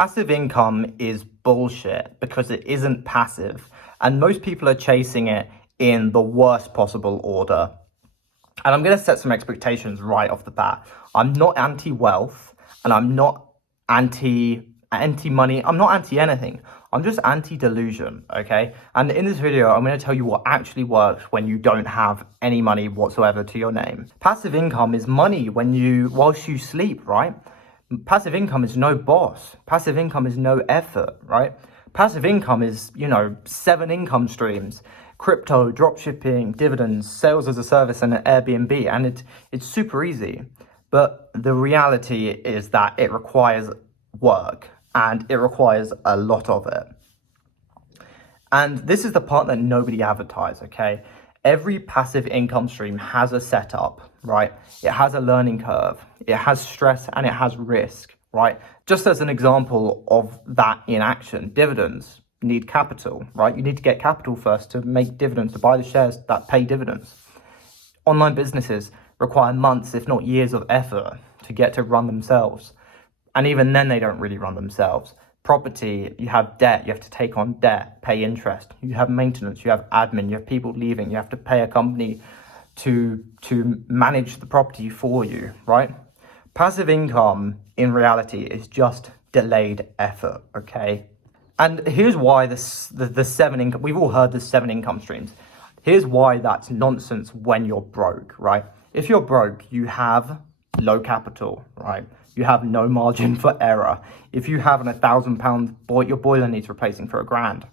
Passive income is bullshit because it isn't passive, and most people are chasing it in the worst possible order. And I'm going to set some expectations right off the bat. I'm not anti-wealth, and I'm not anti-money. I'm not anti-anything. I'm just anti-delusion, okay? And in this video, I'm going to tell you what actually works when you don't have any money whatsoever to your name. Passive income is money whilst you sleep, right? Passive income is no boss. Passive income is no effort, right? Passive income is, 7 income streams: crypto, dropshipping, dividends, sales as a service, and an Airbnb. And it's super easy. But the reality is that it requires work, and it requires a lot of it. And this is the part that nobody advertises, okay? Every passive income stream has a setup, right? It has a learning curve, it has stress, and it has risk, right? Just as an example of that in action, dividends need capital, right? You need to get capital first to make dividends, to buy the shares that pay dividends. Online businesses require months, if not years, of effort to get to run themselves. And even then, they don't really run themselves. Property, you have debt, you have to take on debt, pay interest. You have maintenance, you have admin, you have people leaving, you have to pay a company to manage the property for you, right? Passive income, in reality, is just delayed effort, okay? And here's why the 7 income, we've all heard the 7 income streams. Here's why that's nonsense when you're broke, right? If you're broke, you have low capital, right? You have no margin for error. If you have an £1,000 your boiler needs replacing for £1,000,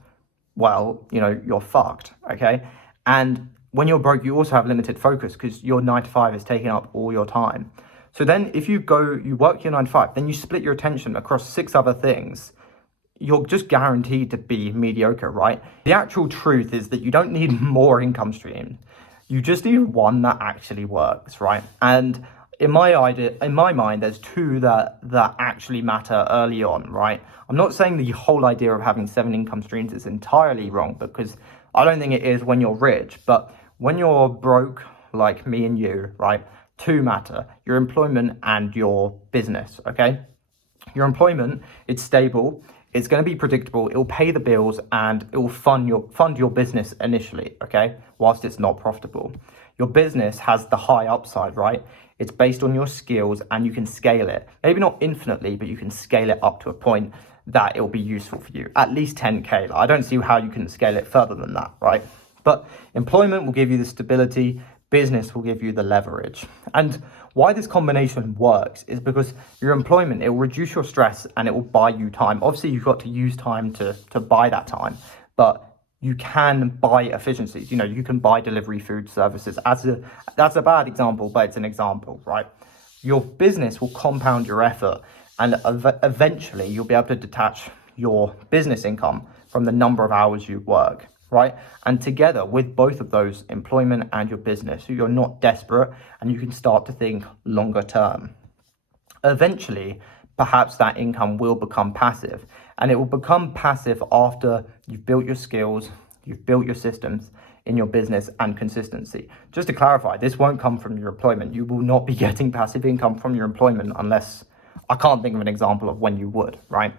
well, you're fucked, okay? And when you're broke, you also have limited focus because your 9 to 5 is taking up all your time. So then if you work your 9 to 5, then you split your attention across 6 other things, you're just guaranteed to be mediocre, right? The actual truth is that you don't need more income streams. You just need one that actually works, right? And in my mind, there's 2 that actually matter early on, right? I'm not saying the whole idea of having 7 income streams is entirely wrong, because I don't think it is when you're rich. But when you're broke, like me and you, right, 2 matter: your employment and your business, okay? Your employment, it's stable, it's going to be predictable, it'll pay the bills, and it will fund your business initially, okay, whilst it's not profitable. Your business has the high upside, right? It's based on your skills, and you can scale it. Maybe not infinitely, but you can scale it up to a point that it will be useful for you. At least 10K. I don't see how you can scale it further than that, right? But employment will give you the stability, business will give you the leverage. And why this combination works is because your employment, it will reduce your stress and it will buy you time. Obviously, you've got to use time to buy that time, but you can buy efficiencies. You can buy delivery food services. That's a bad example, but it's an example, right? Your business will compound your effort, and eventually you'll be able to detach your business income from the number of hours you work, right? And together with both of those, employment and your business, so you're not desperate and you can start to think longer term. Eventually, perhaps that income will become passive, and it will become passive after you've built your skills, you've built your systems in your business and consistency. Just to clarify, this won't come from your employment. You will not be getting passive income from your employment unless, I can't think of an example of when you would, right?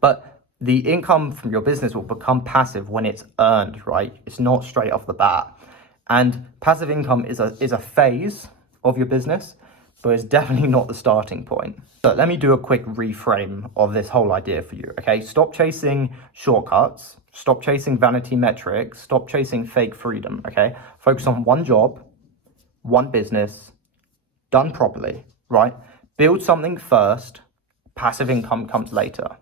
But the income from your business will become passive when it's earned, right? It's not straight off the bat. And passive income is a phase of your business, but it's definitely not the starting point. So let me do a quick reframe of this whole idea for you, okay? Stop chasing shortcuts, stop chasing vanity metrics, stop chasing fake freedom, okay? Focus on one job, one business, done properly, right? Build something first, passive income comes later.